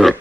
Yeah.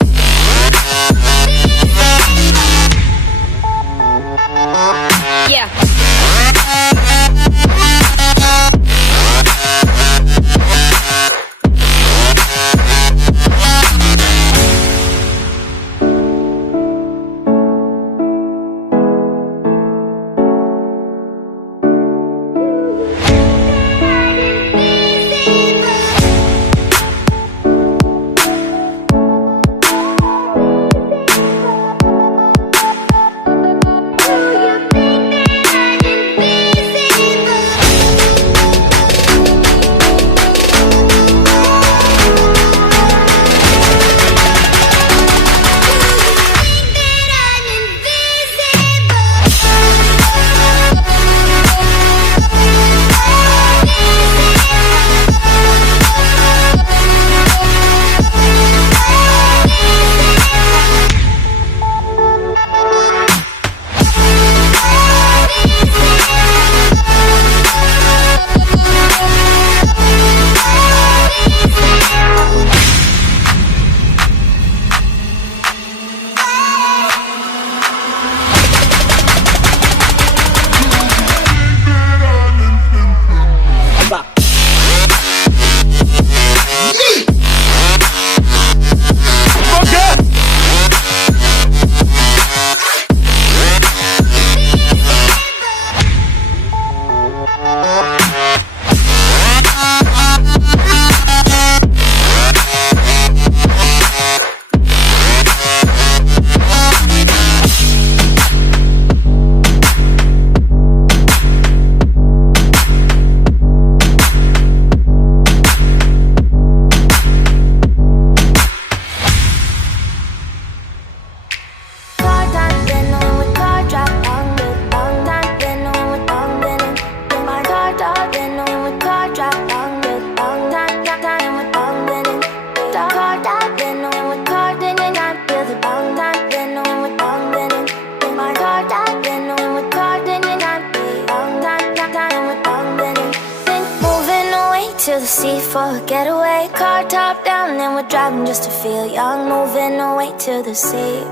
To the sea for a getaway, car top down and we're driving just to feel young. Moving away to the sea,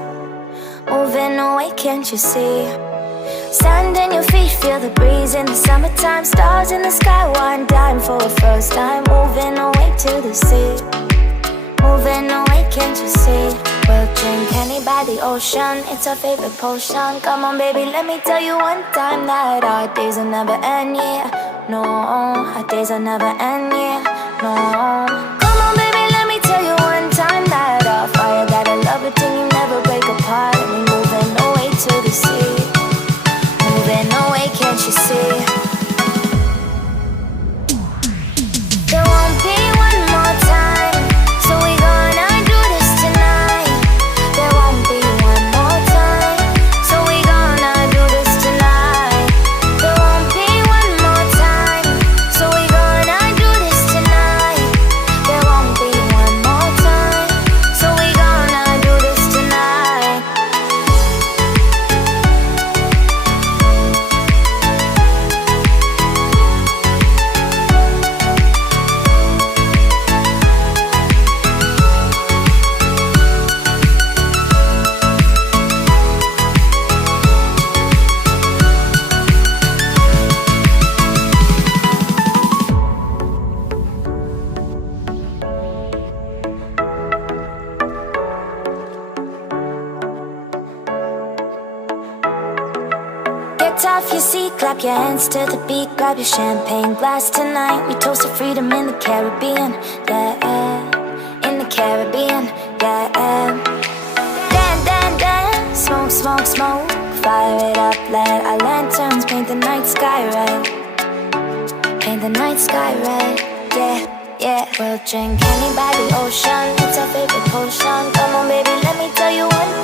moving away, can't you see? Sand in your feet, feel the breeze in the summertime. Stars in the sky, one dime for a first time. Moving away to the sea, moving away, can't you see? We'll drink honey by the ocean, it's our favorite potion. Come on baby, let me tell you one time that our days will never end, yeah. No, our days will never end, yeah. No. Come on baby, let me tell you one time that our fire got a love it till you never break apart. And we moving away to the sea, moving away, can't you see? There won't be one more time, so we gonna do this tonight. There won't be one more time, so we gonna do this tonight. There won't be one more time, so we gonna do this tonight. There won't be one more time, so we gonna do this tonight. Get off your seat, clap your hands to the beat. Grab your champagne glass tonight. We toast to freedom in the Caribbean, yeah. In the Caribbean, yeah. Dan, dan, dan, smoke, smoke, smoke. Fire it up, let our lanterns paint the night sky red. Paint the night sky red, yeah, yeah. We'll drink honey by the ocean, it's our favorite potion. Come on baby, let me tell you one